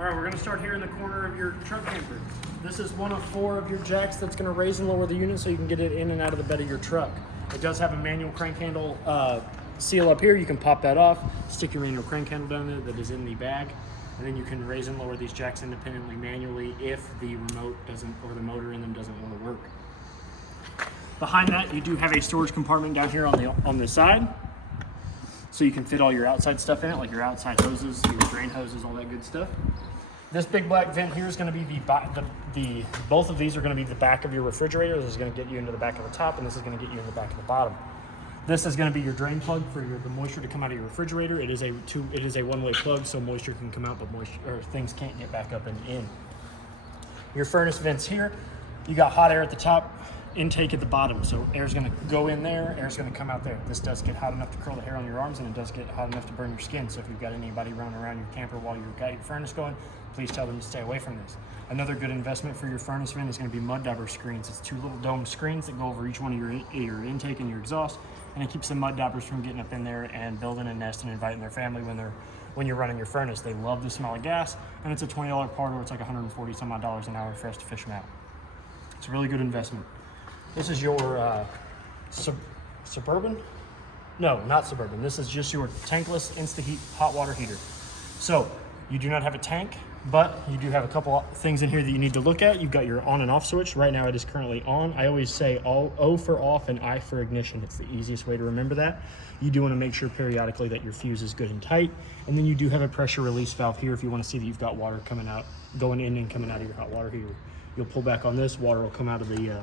All right, we're gonna start here in the corner of your truck camper. This is one of 4 of your jacks that's gonna raise and lower the unit so you can get it in and out of the bed of your truck. It does have a manual crank handle seal up here. You can pop that off, stick your manual crank handle down there that is in the bag, and then you can raise and lower these jacks independently manually if the remote doesn't, or the motor in them doesn't want to work. Behind that, you do have a storage compartment down here on the side, so you can fit all your outside stuff in it, like your outside hoses, your drain hoses, all that good stuff. This big black vent here is going to be both of these are going to be the back of your refrigerator. This is going to get you into the back of the top, and this is going to get you in the back of the bottom. This is going to be your drain plug for the moisture to come out of your refrigerator. It is a one-way plug, so moisture can come out, but things can't get back up and in. Your furnace vents here, you got hot air at the top, intake at the bottom. So air's going to go in there, air's going to come out there. This does get hot enough to curl the hair on your arms, and it does get hot enough to burn your skin. So if you've got anybody running around your camper while you've got your furnace going, please tell them to stay away from this. Another good investment for your furnace vent is going to be mud dauber screens. It's 2 little dome screens that go over each one of your intake and your exhaust, and it keeps the mud daubers from getting up in there and building a nest and inviting their family when you're running your furnace. They love the smell of gas, and it's a $20 part, or it's like 140 some odd dollars an hour for us to fish them out. It's a really good investment. This is your Suburban? No, not Suburban. This is just your tankless InstaHeat hot water heater. So you do not have a tank, but you do have a couple things in here that you need to look at. You've got your on and off switch. Right now it is currently on. I always say O for off and I for ignition. It's the easiest way to remember that. You do want to make sure periodically that your fuse is good and tight. And then you do have a pressure release valve here if you want to see that you've got water going in and coming out of your hot water heater. You'll pull back on this, water will come out of the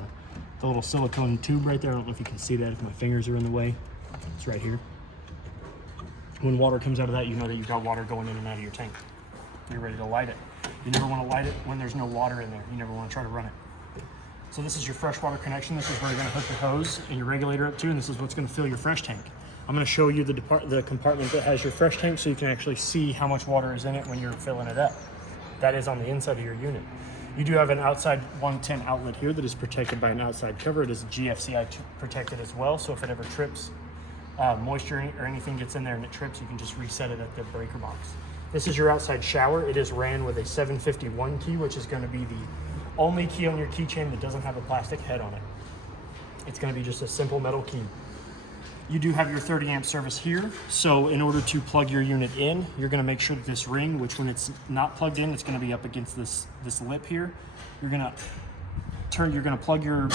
little silicone tube right there. I don't know if you can see that if my fingers are in the way. It's right here. When water comes out of that, you know that you've got water going in and out of your tank. You're ready to light it. You never want to light it when there's no water in there. You never want to try to run it. So this is your freshwater connection. This is where you're going to hook your hose and your regulator up to, and this is what's going to fill your fresh tank. I'm going to show you the compartment that has your fresh tank so you can actually see how much water is in it when you're filling it up. That is on the inside of your unit. You do have an outside 110 outlet here that is protected by an outside cover. It is GFCI protected as well, so if it ever trips, moisture or anything gets in there and it trips, you can just reset it at the breaker box. This is your outside shower. It is ran with a 751 key, which is going to be the only key on your keychain that doesn't have a plastic head on it. It's going to be just a simple metal key. You do have your 30 amp service here. So in order to plug your unit in, you're going to make sure that this ring, which when it's not plugged in, it's going to be up against this lip here. You're going to plug your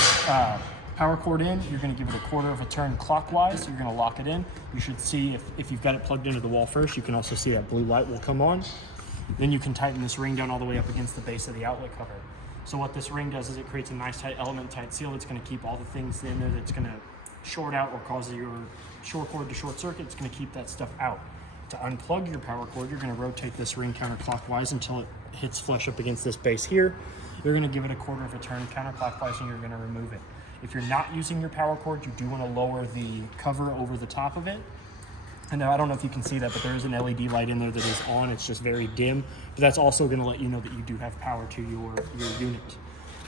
power cord in. You're going to give it a quarter of a turn clockwise. You're going to lock it in. You should see if you've got it plugged into the wall first, you can also see that blue light will come on. Then you can tighten this ring down all the way up against the base of the outlet cover. So what this ring does is it creates a nice tight element tight seal that's going to keep all the things in there that's going to short out or cause your short cord to short circuit. It's going to keep that stuff out. To unplug your power cord, you're going to rotate this ring counterclockwise until it hits flush up against this base here. You're going to give it a quarter of a turn counterclockwise and you're going to remove it. If you're not using your power cord, you do want to lower the cover over the top of it. And now I don't know if you can see that, but there is an LED light in there that is on. It's just very dim, but that's also going to let you know that you do have power to your unit.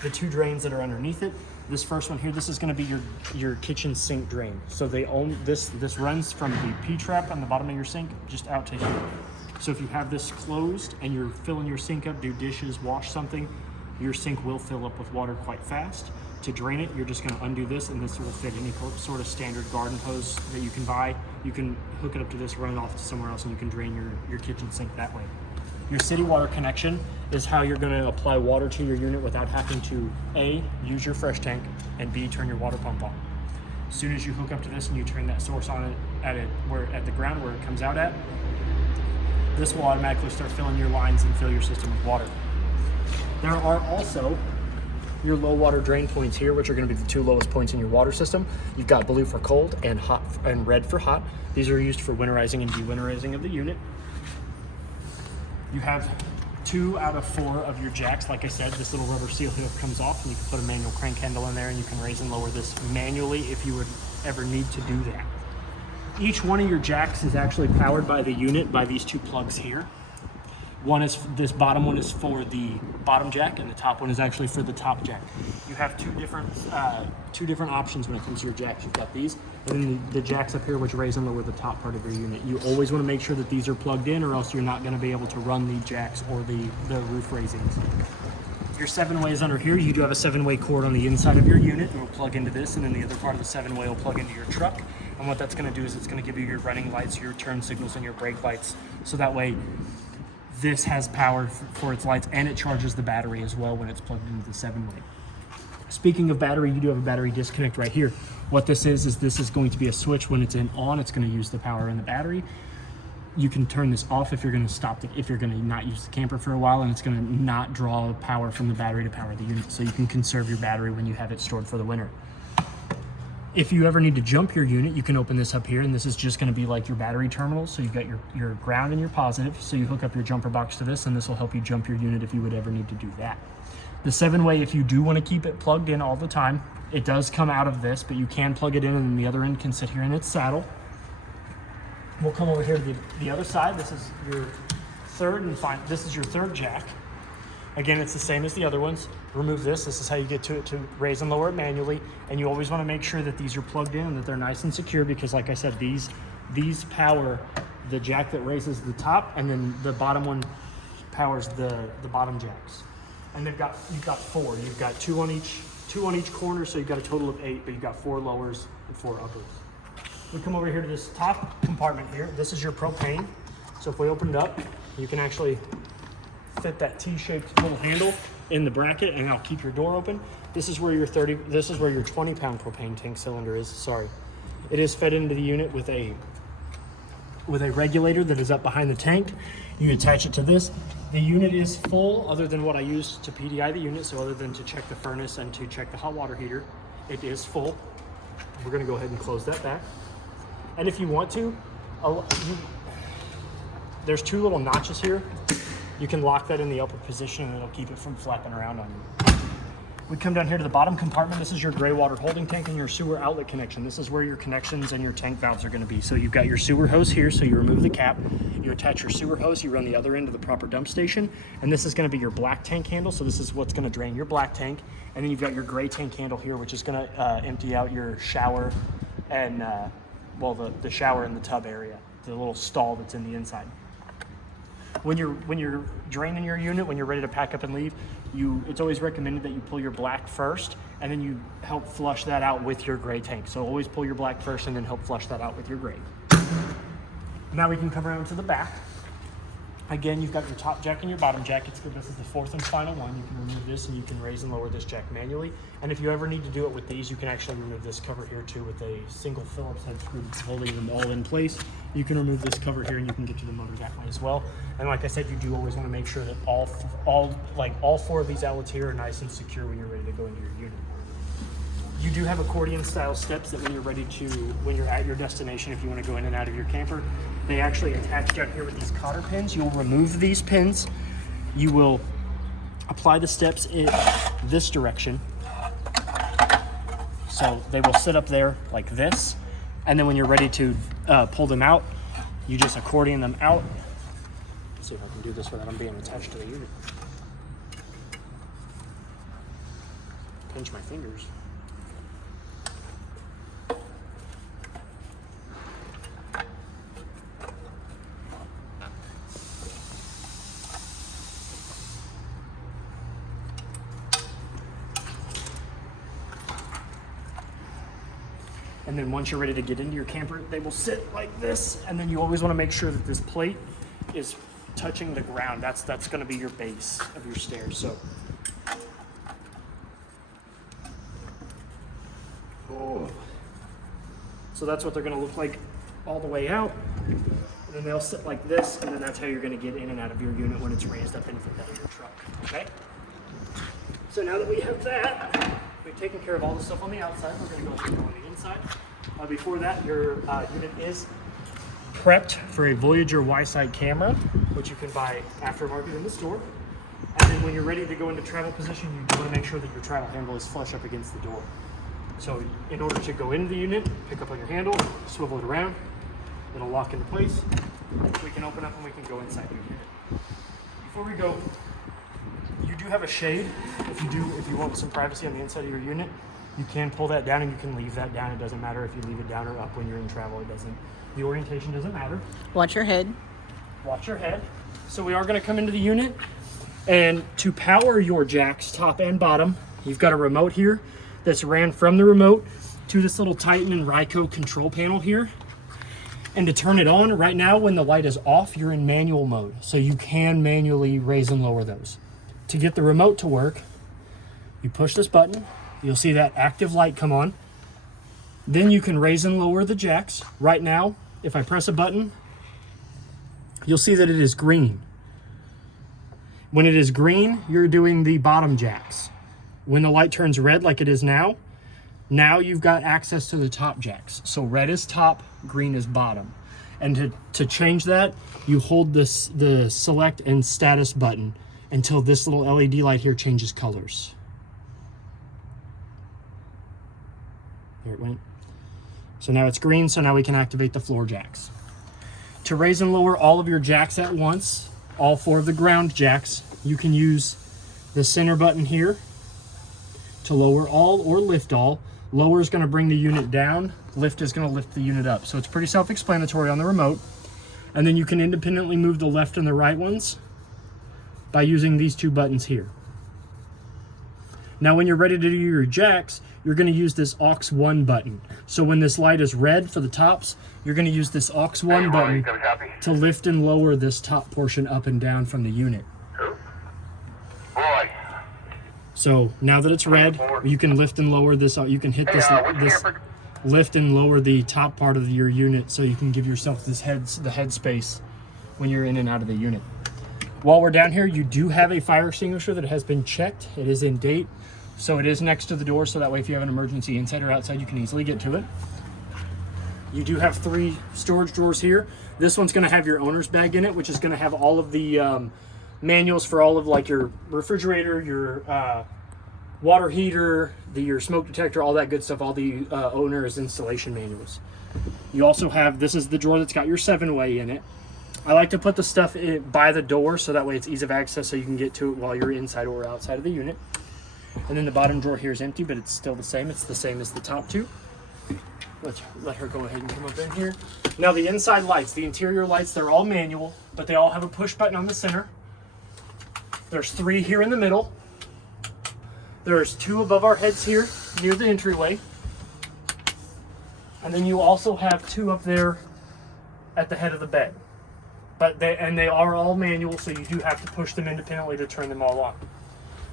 The 2 drains that are underneath it, this first one here, this is going to be your kitchen sink drain. So this runs from the P-trap on the bottom of your sink just out to here. So if you have this closed and you're filling your sink up, do dishes, wash something, your sink will fill up with water quite fast. To drain it, you're just going to undo this, and this will fit any sort of standard garden hose that you can buy. You can hook it up to this, run it off to somewhere else, and you can drain your kitchen sink that way. Your city water connection is how you're going to apply water to your unit without having to A, use your fresh tank, and B, turn your water pump on. As soon as you hook up to this and you turn that source on at the ground where it comes out at, this will automatically start filling your lines and fill your system with water. There are also your low water drain points here, which are going to be the 2 lowest points in your water system. You've got blue for cold and hot and red for hot. These are used for winterizing and dewinterizing of the unit. You have 2 out of 4 of your jacks. Like I said, this little rubber seal here comes off, and you can put a manual crank handle in there, and you can raise and lower this manually if you would ever need to do that. Each one of your jacks is actually powered by the unit by these 2 plugs here. This bottom one is for the bottom jack, and the top one is actually for the top jack. You have two different options when it comes to your jacks. You've got these, and then the jacks up here, which raise and lower the top part of your unit. You always want to make sure that these are plugged in, or else you're not going to be able to run the jacks or the roof raisings. Your 7-way is under here. You do have a 7-way cord on the inside of your unit. It will plug into this, and then the other part of the 7-way will plug into your truck. And what that's going to do is it's going to give you your running lights, your turn signals, and your brake lights. So that way, this has power for its lights, and it charges the battery as well when it's plugged into the 7-way. Speaking of battery, you do have a battery disconnect right here. What this is this is going to be a switch. When it's on, it's going to use the power in the battery. You can turn this off if you're going to if you're going to not use the camper for a while, and it's going to not draw power from the battery to power the unit, so you can conserve your battery when you have it stored for the winter. If you ever need to jump your unit, you can open this up here, and this is just going to be like your battery terminal. So you've got your ground and your positive, so you hook up your jumper box to this, and this will help you jump your unit if you would ever need to do that. The 7-way, if you do want to keep it plugged in all the time, it does come out of this, but you can plug it in, and then the other end can sit here in its saddle. We'll come over here to the other side. This is your third jack. Again, it's the same as the other ones. Remove this. This is how you get to it to raise and lower it manually. And you always want to make sure that these are plugged in and that they're nice and secure, because like I said, these power the jack that raises the top, and then the bottom one powers the bottom jacks. And you've got 4. You've got two on each corner, so you've got a total of 8, but you've got 4 lowers and 4 uppers. We come over here to this top compartment here. This is your propane. So if we open it up, you can actually fit that T-shaped little handle in the bracket, and I'll keep your door open. This is where your 20-pound propane tank cylinder is. Sorry. It is fed into the unit with a regulator that is up behind the tank. You attach it to this. The unit is full, other than what I use to PDI the unit, so other than to check the furnace and to check the hot water heater, it is full. We're gonna go ahead and close that back. And if you want to, there's 2 little notches here. You can lock that in the upper position, and it'll keep it from flapping around on you. We come down here to the bottom compartment. This is your gray water holding tank and your sewer outlet connection. This is where your connections and your tank valves are going to be. So you've got your sewer hose here, so you remove the cap, you attach your sewer hose, you run the other end to the proper dump station, and this is going to be your black tank handle. So this is what's going to drain your black tank. And then you've got your gray tank handle here, which is going to empty out your shower and, the shower and the tub area, the little stall that's in the inside. When you're draining your unit, when you're ready to pack up and leave, it's always recommended that you pull your black first, and then you help flush that out with your gray tank. So always pull your black first and then help flush that out with your gray. Now we can come around to the back. Again, you've got your top jack and your bottom jack. It's good. This is the 4th and final one. You can remove this, and you can raise and lower this jack manually. And if you ever need to do it with these, you can actually remove this cover here too with a single Phillips head screw holding them all in place. You can remove this cover here, and you can get to the motor that way as well. And like I said, you do always want to make sure that all 4 of these outlets here are nice and secure when you're ready to go into your unit. You do have accordion style steps that when you're at your destination, if you want to go in and out of your camper, they actually attach down here with these cotter pins. You'll remove these pins. You will apply the steps in this direction. So they will sit up there like this. And then when you're ready to pull them out, you just accordion them out. Let's see if I can do this without them being attached to the unit. Pinch my fingers. And then once you're ready to get into your camper, they will sit like this. And then you always want to make sure that this plate is touching the ground. That's going to be your base of your stairs. So that's what they're going to look like all the way out. And then they'll sit like this, and then that's how you're going to get in and out of your unit when it's raised up into the bed of your truck. Okay? So now that we have that, we've taken care of all the stuff on the outside. We're going to go ahead and go on the inside. Before that, your unit is prepped for a Voyager Y-Sight camera, which you can buy aftermarket in the store. And then when you're ready to go into travel position, you want to make sure that your travel handle is flush up against the door. So in order to go into the unit, pick up on your handle, swivel it around, it'll lock into place. We can open up and we can go inside your unit. before we go, you do have a shade. If you want some privacy on the inside of your unit, you can pull that down and you can leave that down. It doesn't matter if you leave it down or up when you're in travel. The orientation doesn't matter. Watch your head. Watch your head. So we are going to come into the unit, and to power your jacks, top and bottom, you've got a remote here that's ran from the remote to this little Titan and Ryco control panel here. And to turn it on, right now when the light is off, you're in manual mode. So you can manually raise and lower those. To get the remote to work, you push this button, you'll see that active light come on. Then you can raise and lower the jacks. Right now, if I press a button, you'll see that it is green. When it is green, you're doing the bottom jacks. When the light turns red like it is now you've got access to the top jacks. So red is top, green is bottom. And to change that, you hold the select and status button until this little LED light here changes colors. There it went. So now it's green, so now we can activate the floor jacks. To raise and lower all of your jacks at once, all 4 of the ground jacks, you can use the center button here to lower all or lift all. Lower is going to bring the unit down, lift is going to lift the unit up. So it's pretty self-explanatory on the remote. And then you can independently move the left and the right ones by using these 2 buttons here. Now when you're ready to do your jacks, you're going to use this aux 1 button. So when this light is red for the tops, you're going to use this aux 1 button to lift and lower this top portion up and down from the unit. So now that it's red, you can lift and lower this. You can hit this lift and lower the top part of your unit, so you can give yourself the head space when you're in and out of the unit. While we're down here, you do have a fire extinguisher that has been checked. It is in date, so it is next to the door, so that way if you have an emergency inside or outside, you can easily get to it. You do have 3 storage drawers here. This one's going to have your owner's bag in it, which is going to have all of the manuals for all of like your refrigerator, your water heater, your smoke detector, all that good stuff, all the owner's installation manuals. You also have, this is the drawer that's got your 7-way in it. I like to put the stuff by the door so that way it's ease of access, so you can get to it while you're inside or outside of the unit. And then the bottom drawer here is empty, but it's still the same. It's the same as the top 2. Let's let her go ahead and come up in here. Now the inside lights, the interior lights, they're all manual, but they all have a push button on the center. There's 3 here in the middle. There's 2 above our heads here near the entryway. And then you also have 2 up there at the head of the bed. But they are all manual, so you do have to push them independently to turn them all on.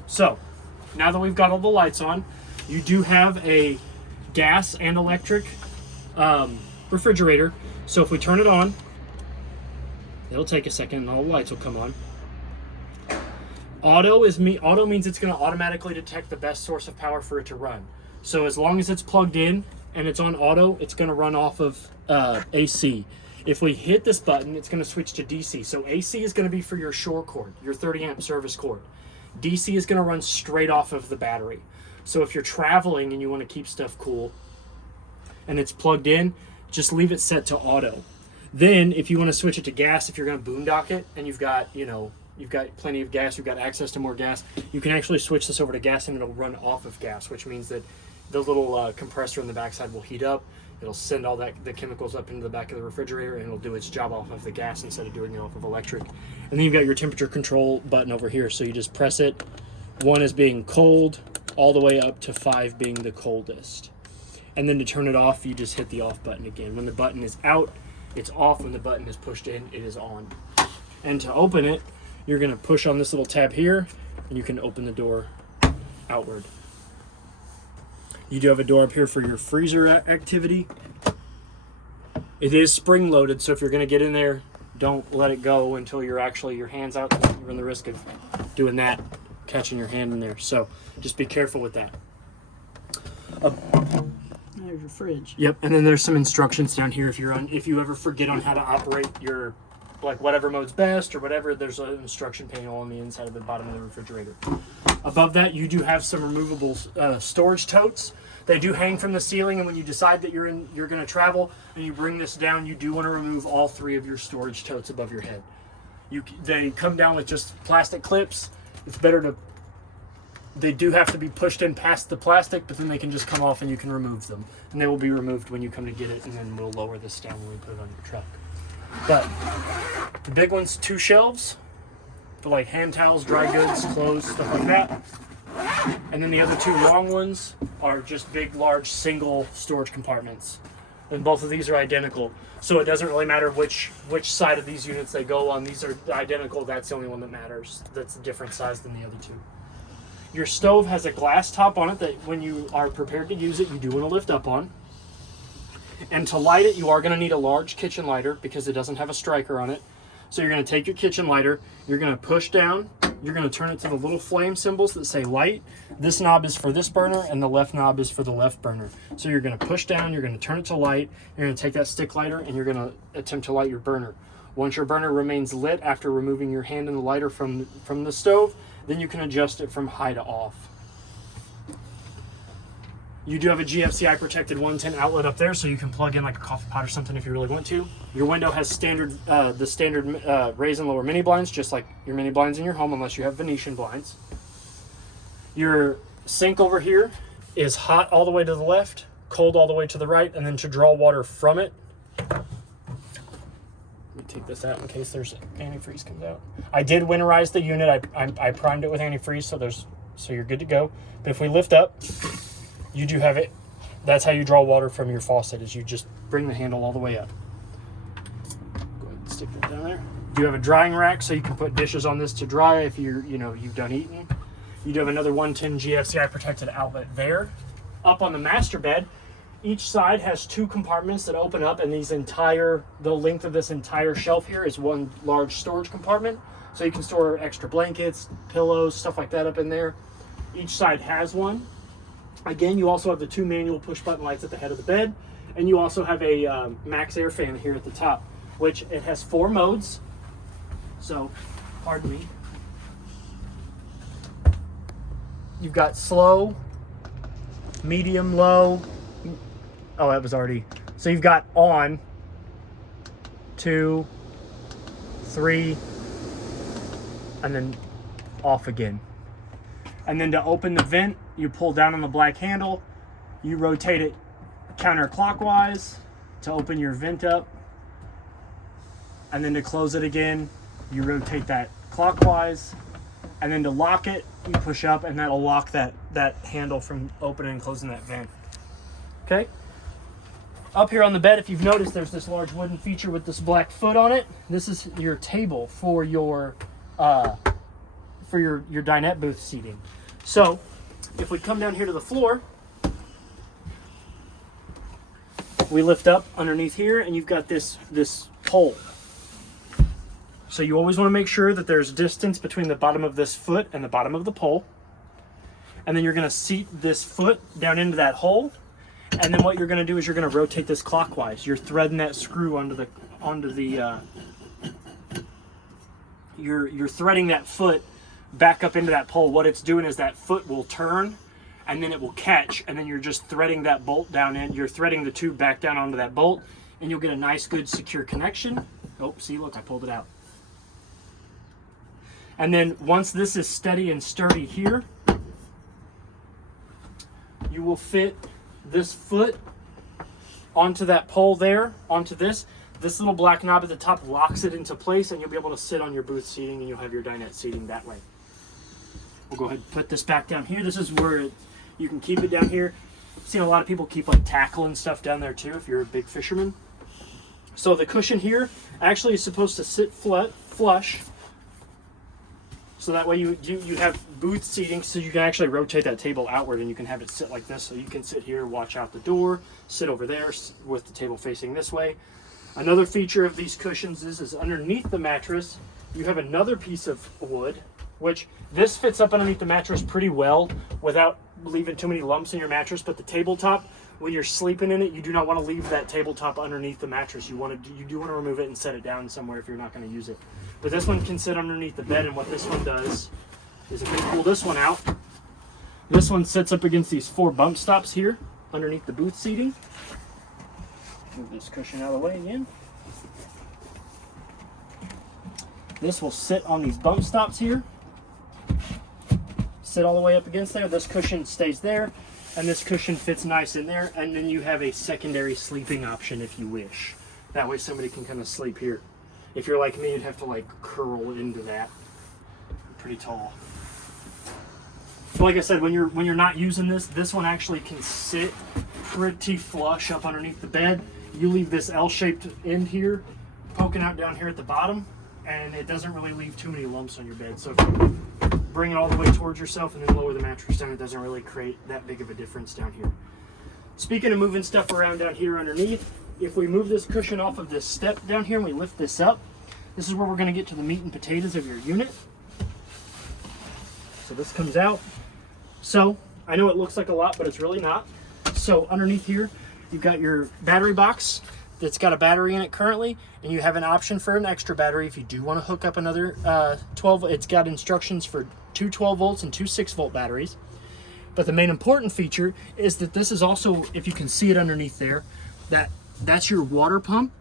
So, now that we've got all the lights on, you do have a gas and electric refrigerator. So if we turn it on, it'll take a second and all the lights will come on. Auto means it's going to automatically detect the best source of power for it to run. So as long as it's plugged in and it's on auto, it's going to run off of AC. If we hit this button, it's going to switch to DC. So AC is going to be for your shore cord, your 30 amp service cord. DC is going to run straight off of the battery. So if you're traveling and you want to keep stuff cool and it's plugged in, just leave it set to auto. Then if you want to switch it to gas, if you're going to boondock it and you've got plenty of gas, you've got access to more gas, you can actually switch this over to gas and it'll run off of gas, which means that the little compressor in the backside will heat up. It'll send all the chemicals up into the back of the refrigerator, and it'll do its job off of the gas instead of doing it off of electric. And then you've got your temperature control button over here, so you just press it. 1 is being cold, all the way up to 5 being the coldest. And then to turn it off, you just hit the off button again. When the button is out, it's off. When the button is pushed in, it is on. And to open it, you're going to push on this little tab here, and you can open the door outward. You do have a door up here for your freezer activity. It is spring loaded, so if you're going to get in there, don't let it go until your hand's out. You run the risk of doing that, catching your hand in there. So just be careful with that. There's your fridge. Yep, and then there's some instructions down here if you ever forget on how to operate your, like whatever mode's best or whatever, there's an instruction panel on the inside of the bottom of the refrigerator. Above that, you do have some removable storage totes. They do hang from the ceiling, and when you decide that you're going to travel and you bring this down, you do want to remove all 3 of your storage totes above your head. They come down with just plastic clips. It's better to, they do have to be pushed in past the plastic, but then they can just come off and you can remove them. And they will be removed when you come to get it, and then we'll lower this down when we put it on your truck. But the big ones, 2 shelves for like hand towels, dry goods, clothes, stuff like that. And then the other 2 long ones are just big, large, single storage compartments. And both of these are identical. So it doesn't really matter which side of these units they go on. These are identical. That's the only one that matters. That's a different size than the other 2. Your stove has a glass top on it that when you are prepared to use it, you do want to lift up on. And to light it, you are going to need a large kitchen lighter because it doesn't have a striker on it. So you're going to take your kitchen lighter, you're going to push down, you're going to turn it to the little flame symbols that say light. This knob is for this burner and the left knob is for the left burner. So you're going to push down, you're going to turn it to light, you're going to take that stick lighter and you're going to attempt to light your burner. Once your burner remains lit after removing your hand and the lighter from the stove, then you can adjust it from high to off. You do have a GFCI protected 110 outlet up there, so you can plug in like a coffee pot or something if you really want to. Your window has the standard raise and lower mini blinds, just like your mini blinds in your home, unless you have Venetian blinds. Your sink over here is hot all the way to the left, cold all the way to the right, and then to draw water from it. Let me take this out in case there's antifreeze comes out. I did winterize the unit. I primed it with antifreeze, so you're good to go. But if we lift up, you do have it. That's how you draw water from your faucet, is you just bring the handle all the way up. Go ahead and stick that down there. You have a drying rack, so you can put dishes on this to dry if you've done eating. You do have another 110 GFCI protected outlet there. Up on the master bed, each side has 2 compartments that open up, and the length of this entire shelf here is one large storage compartment. So you can store extra blankets, pillows, stuff like that up in there. Each side has one. Again, you also have the 2 manual push button lights at the head of the bed, and you also have a max air fan here at the top, which it has 4 modes. So, pardon me. You've got slow, medium, low. Oh, that was already. So you've got on, 2, 3, and then off again. And then to open the vent, you pull down on the black handle, you rotate it counterclockwise to open your vent up. And then to close it again, you rotate that clockwise. And then to lock it, you push up and that'll lock that handle from opening and closing that vent. Okay? Up here on the bed, if you've noticed, there's this large wooden feature with this black foot on it. This is your table for your dinette booth seating. So, if we come down here to the floor, we lift up underneath here and you've got this pole. So you always want to make sure that there's distance between the bottom of this foot and the bottom of the pole. And then you're going to seat this foot down into that hole. And then what you're going to do is you're going to rotate this clockwise. You're threading that screw you're threading that foot back up into that pole. What it's doing is that foot will turn and then it will catch, and then you're just threading that bolt down in. You're threading the tube back down onto that bolt, and you'll get a nice, good, secure connection. Oh, see, look, I pulled it out. And then once this is steady and sturdy here, you will fit this foot onto that pole there, onto this. This little black knob at the top locks it into place, and you'll be able to sit on your booth seating, and you'll have your dinette seating that way. We'll go ahead and put this back down here. This is where you can keep it down here. I've seen a lot of people keep like tackle and stuff down there too if you're a big fisherman. So the cushion here actually is supposed to sit flush. So that way you have booth seating, so you can actually rotate that table outward and you can have it sit like this. So you can sit here, watch out the door, sit over there with the table facing this way. Another feature of these cushions is underneath the mattress, you have another piece of wood, which this fits up underneath the mattress pretty well without leaving too many lumps in your mattress. But the tabletop, when you're sleeping in it, you do not want to leave that tabletop underneath the mattress. You do want to remove it and set it down somewhere if you're not going to use it. But this one can sit underneath the bed, and what this one does is if we pull this one out, this one sits up against these 4 bump stops here underneath the booth seating. Move this cushion out of the way again. This will sit on these bump stops here. Sit all the way up against there. This cushion stays there, and this cushion fits nice in there. And then you have a secondary sleeping option if you wish. That way somebody can kind of sleep here. If you're like me, you'd have to like curl into that. Pretty tall. So like I said, when you're not using this one actually can sit pretty flush up underneath the bed. You leave this L-shaped end here poking out down here at the bottom, and it doesn't really leave too many lumps on your bed. So if you bring it all the way towards yourself and then lower the mattress down, it doesn't really create that big of a difference down here. Speaking of moving stuff around down here underneath, if we move this cushion off of this step down here and we lift this up, this is where we're going to get to the meat and potatoes of your unit. So this comes out. So I know it looks like a lot, but it's really not. So underneath here, you've got your battery box that's got a battery in it currently, and you have an option for an extra battery if you do want to hook up another 12. It's got instructions for two 12 volts and two 6-volt batteries. But the main important feature is that this is also, if you can see it underneath there, that's your water pump,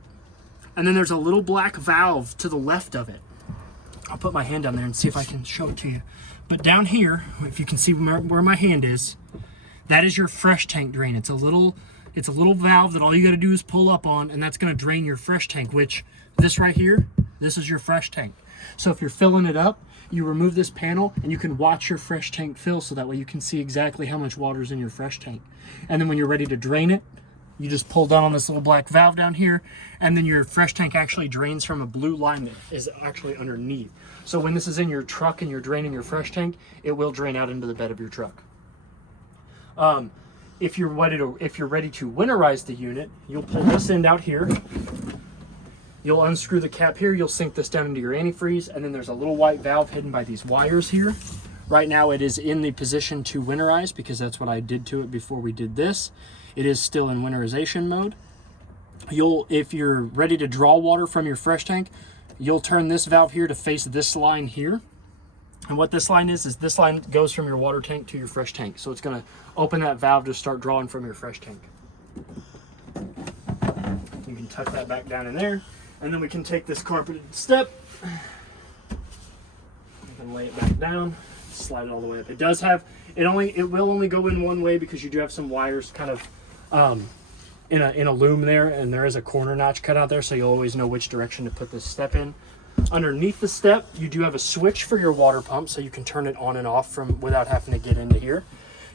and then there's a little black valve to the left of it. I'll put my hand down there and see if I can show it to you. But down here, if you can see where my hand is, that is your fresh tank drain. It's a little valve that all you got to do is pull up on, and that's going to drain your fresh tank, which this right here, this is your fresh tank. So if you're filling it up, you remove this panel and you can watch your fresh tank fill, so that way you can see exactly how much water is in your fresh tank. And then when you're ready to drain it, you just pull down on this little black valve down here, and then your fresh tank actually drains from a blue line that is actually underneath. So when this is in your truck and you're draining your fresh tank, it will drain out into the bed of your truck. If you're ready to winterize the unit, you'll pull this end out here. You'll unscrew the cap here. You'll sink this down into your antifreeze, and then there's a little white valve hidden by these wires here. Right now it is in the position to winterize because that's what I did to it before we did this. It is still in winterization mode. If you're ready to draw water from your fresh tank, you'll turn this valve here to face this line here. And what this line is this line goes from your water tank to your fresh tank. So it's going to open that valve to start drawing from your fresh tank. You can tuck that back down in there. And then we can take this carpeted step. You can lay it back down, slide it all the way up. It does have, it will only go in one way because you do have some wires kind of in a loom there, and there is a corner notch cut out there, so you'll always know which direction to put this step in. Underneath the step, you do have a switch for your water pump, so you can turn it on and off without having to get into here.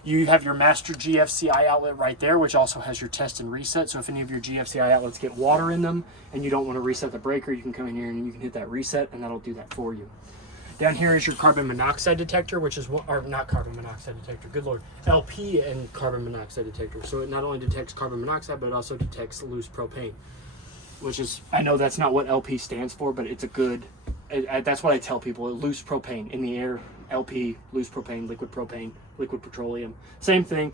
You have your master GFCI outlet right there, which also has your test and reset. So if any of your GFCI outlets get water in them and you don't want to reset the breaker, you can come in here and you can hit that reset, and that'll do that for you. Down here is your carbon monoxide detector, which is or not carbon monoxide detector, good lord, LP and carbon monoxide detector. So it not only detects carbon monoxide, but it also detects loose propane, which is, I know that's not what LP stands for, but it's a good, that's what I tell people, loose propane in the air, LP, loose propane, liquid petroleum, same thing,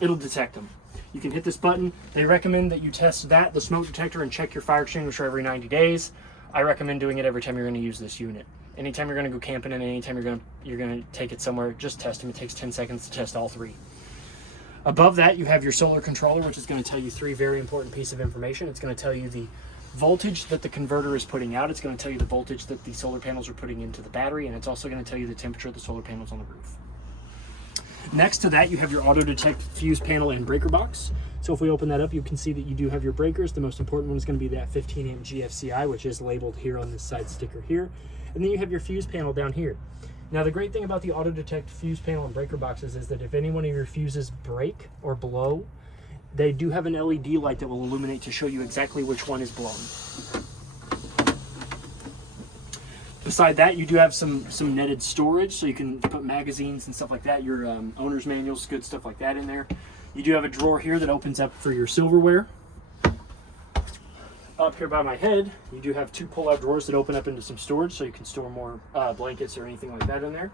it'll detect them. You can hit this button. They recommend that you test the smoke detector, and check your fire extinguisher every 90 days. I recommend doing it every time you're going to use this unit. Anytime you're going to go camping and anytime you're going to take it somewhere, just test them. It takes 10 seconds to test all three. Above that, you have your solar controller, which is going to tell you three very important pieces of information. It's going to tell you the voltage that the converter is putting out. It's going to tell you the voltage that the solar panels are putting into the battery, and it's also going to tell you the temperature of the solar panels on the roof. Next to that, you have your auto detect fuse panel and breaker box. So if we open that up, you can see that you do have your breakers. The most important one is going to be that 15 amp GFCI, which is labeled here on this side sticker here. And then you have your fuse panel down here. Now the great thing about the auto detect fuse panel and breaker boxes is that if any one of your fuses break or blow, they do have an LED light that will illuminate to show you exactly which one is blown. Beside that, you do have some netted storage, so you can put magazines and stuff like that, your owner's manuals, good stuff like that in there. You do have a drawer here that opens up for your silverware. Up here by my head, you do have two pull-out drawers that open up into some storage, so you can store more blankets or anything like that in there.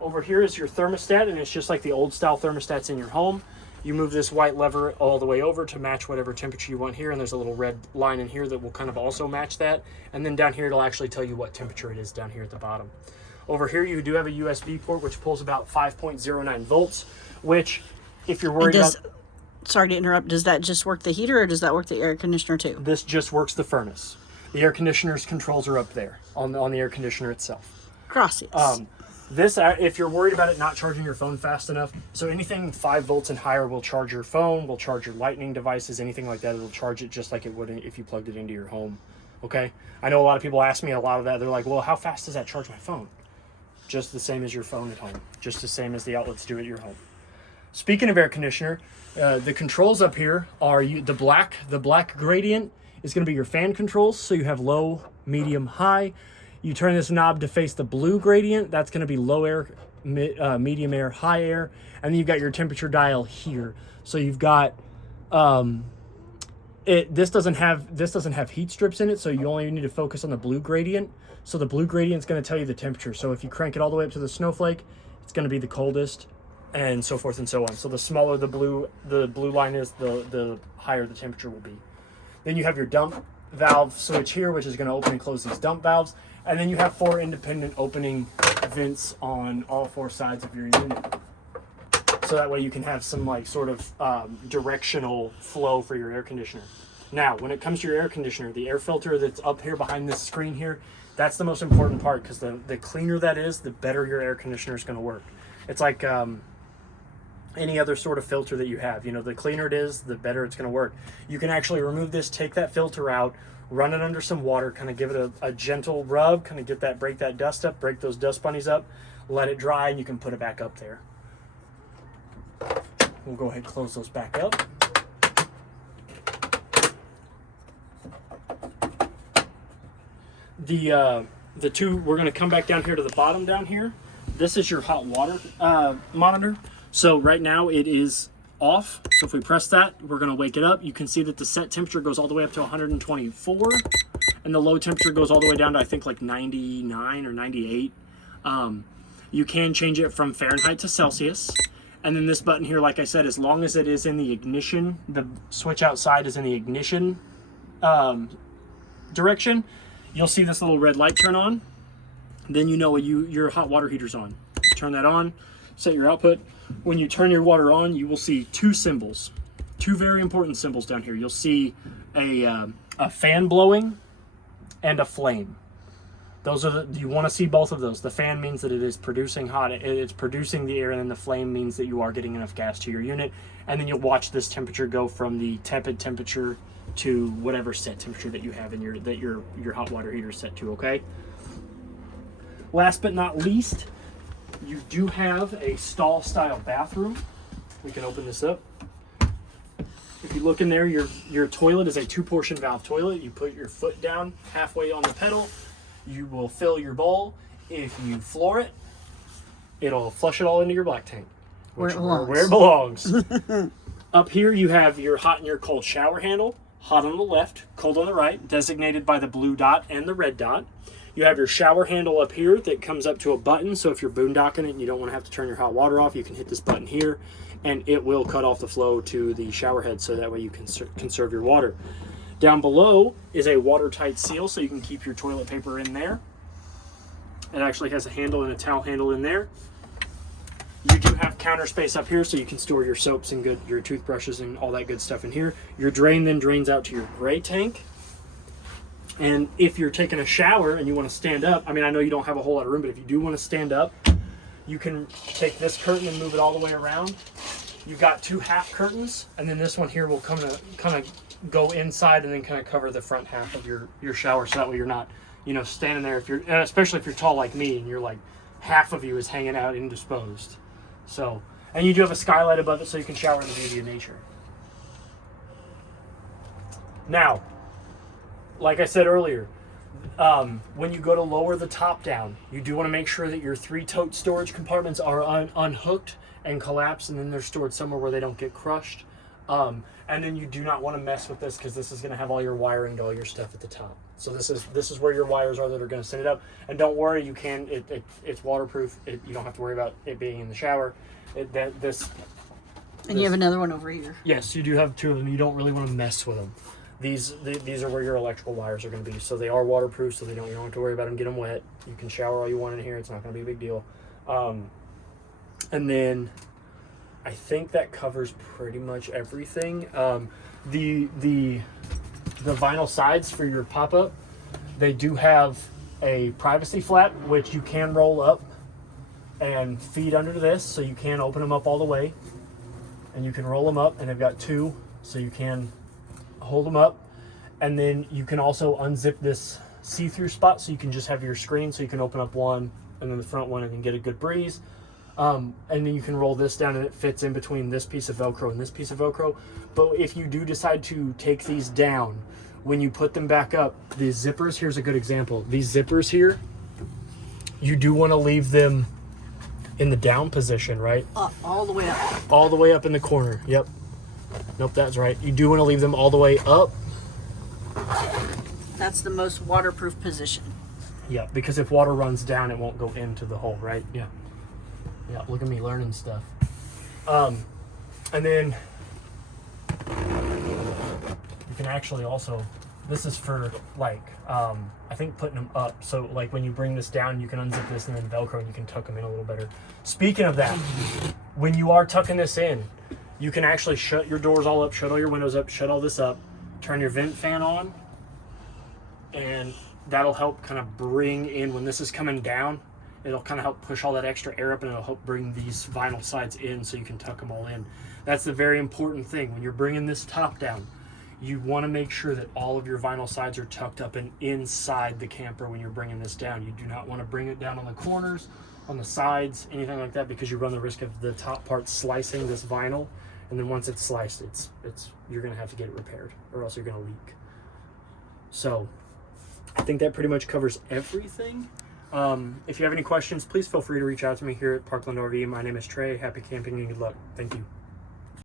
Over here is your thermostat, and it's just like the old style thermostats in your home. You move this white lever all the way over to match whatever temperature you want here, and there's a little red line in here that will kind of also match that. And then down here, it'll actually tell you what temperature it is down here at the bottom. Over here, you do have a USB port, which pulls about 5.09 volts, which, if you're worried about... Sorry to interrupt. Does that just work the heater, or does that work the air conditioner too? This just works the furnace. The air conditioner's controls are up there on the air conditioner itself. Crosses. This, if you're worried about it not charging your phone fast enough, so anything 5 volts and higher will charge your phone, will charge your lightning devices, anything like that. It'll charge it just like it would if you plugged it into your home. Okay? I know a lot of people ask me a lot of that. They're like, well, how fast does that charge my phone? Just the same as your phone at home. Just the same as the outlets do at your home. Speaking of air conditioner, the controls up here are the black gradient is going to be your fan controls. So you have low, medium, high. You turn this knob to face the blue gradient. That's going to be low air, medium air, high air. And then you've got your temperature dial here. So you've got, this doesn't have heat strips in it. So you only need to focus on the blue gradient. So the blue gradient is going to tell you the temperature. So if you crank it all the way up to the snowflake, it's going to be the coldest, and so forth and so on. So the smaller the blue line is, the higher the temperature will be. Then you have your dump valve switch here, which is going to open and close these dump valves. And then you have 4 independent opening vents on all 4 sides of your unit. So that way you can have some like sort of directional flow for your air conditioner. Now, when it comes to your air conditioner, the air filter that's up here behind this screen here, that's the most important part, because the cleaner that is, the better your air conditioner is going to work. It's like any other sort of filter that you have. You know, the cleaner it is, the better it's going to work. You can actually remove this, take that filter out, run it under some water, kind of give it a gentle rub, kind of break that dust up, break those dust bunnies up, let it dry, and you can put it back up there. We'll go ahead and close those back up. The two, we're going to come back down here to the bottom down here. This is your hot water monitor. So right now it is off. So if we press that, we're going to wake it up. You can see that the set temperature goes all the way up to 124, and the low temperature goes all the way down to, I think, like 99 or 98. You can change it from Fahrenheit to Celsius. And then this button here, like I said, as long as it is in the ignition, the switch outside is in the ignition direction, you'll see this little red light turn on. Then you know your hot water heater's on. Turn that on, set your output. When you turn your water on, you will see 2 symbols, 2 very important symbols down here. You'll see a fan blowing and a flame. Those are you want to see both of those. The fan means that it is producing hot, it's producing the air, and then the flame means that you are getting enough gas to your unit. And then you'll watch this temperature go from the tepid temperature to whatever set temperature that you have in your hot water heater set to, okay? Last but not least, you do have a stall style bathroom. We can open this up. If you look in there, your toilet is a 2-portion valve toilet. You put your foot down halfway on the pedal, you will fill your bowl. If you floor it, it'll flush it all into your black tank, Where it belongs. Up here you have your hot and your cold shower handle. Hot on the left, cold on the right, designated by the blue dot and the red dot. You have your shower handle up here that comes up to a button, so if you're boondocking it and you don't want to have to turn your hot water off, you can hit this button here, and it will cut off the flow to the shower head, so that way you can conserve your water. Down below is a watertight seal, so you can keep your toilet paper in there. It actually has a handle and a towel handle in there. You do have counter space up here, so you can store your soaps and your toothbrushes and all that good stuff in here. Your drain then drains out to your gray tank. And if you're taking a shower and you want to stand up, I mean, I know you don't have a whole lot of room, but if you do want to stand up, you can take this curtain and move it all the way around. You've got 2 half curtains, and then this one here will kind of go inside and then kind of cover the front half of your shower, so that way you're not, standing there, especially if you're tall like me and you're like, half of you is hanging out indisposed. So, and you do have a skylight above it, so you can shower in the beauty of nature. Now, like I said earlier, when you go to lower the top down, you do want to make sure that your 3 tote storage compartments are unhooked and collapsed, and then they're stored somewhere where they don't get crushed. And then you do not want to mess with this, because this is going to have all your wiring to all your stuff at the top. So this is where your wires are that are going to send it up. And don't worry, you can it's waterproof. You don't have to worry about it being in the shower. And you have another one over here. Yes, you do have 2 of them. You don't really want to mess with them. These are where your electrical wires are going to be. So they are waterproof, so you don't have to worry about them getting wet. You can shower all you want in here. It's not going to be a big deal. And then I think that covers pretty much everything. The vinyl sides for your pop-up, They do have a privacy flap, which you can roll up and feed under this, so you can open them up all the way. And you can roll them up, and they've got two, so you can hold them up. And then you can also unzip this see-through spot, so you can just have your screen, so you can open up one and then the front one and then get a good breeze. And then you can roll this down, and it fits in between this piece of Velcro and this piece of Velcro. But if you do decide to take these down, when you put them back up, these zippers, here's a good example. These zippers here, you do want to leave them in the down position, right? Up, all the way up. All the way up in the corner. Yep. Nope, that's right. You do want to leave them all the way up. That's the most waterproof position. Yeah, because if water runs down, it won't go into the hole, right? Yeah. Yeah, look at me learning stuff. And then you can actually also, this is for like, I think putting them up. So like when you bring this down, you can unzip this and then Velcro, and you can tuck them in a little better. Speaking of that, when you are tucking this in, you can actually shut your doors all up, shut all your windows up, shut all this up, turn your vent fan on, and that'll help kind of bring in, when this is coming down, it'll kind of help push all that extra air up, and it'll help bring these vinyl sides in so you can tuck them all in. That's the very important thing. When you're bringing this top down, you want to make sure that all of your vinyl sides are tucked up and inside the camper when you're bringing this down. You do not want to bring it down on the corners, on the sides, anything like that, because you run the risk of the top part slicing this vinyl, and then once it's sliced, you're going to have to get it repaired, or else you're going to leak. So I think that pretty much covers everything. If you have any questions, please feel free to reach out to me here at Parkland RV. My name is Trey. Happy camping and good luck. Thank you.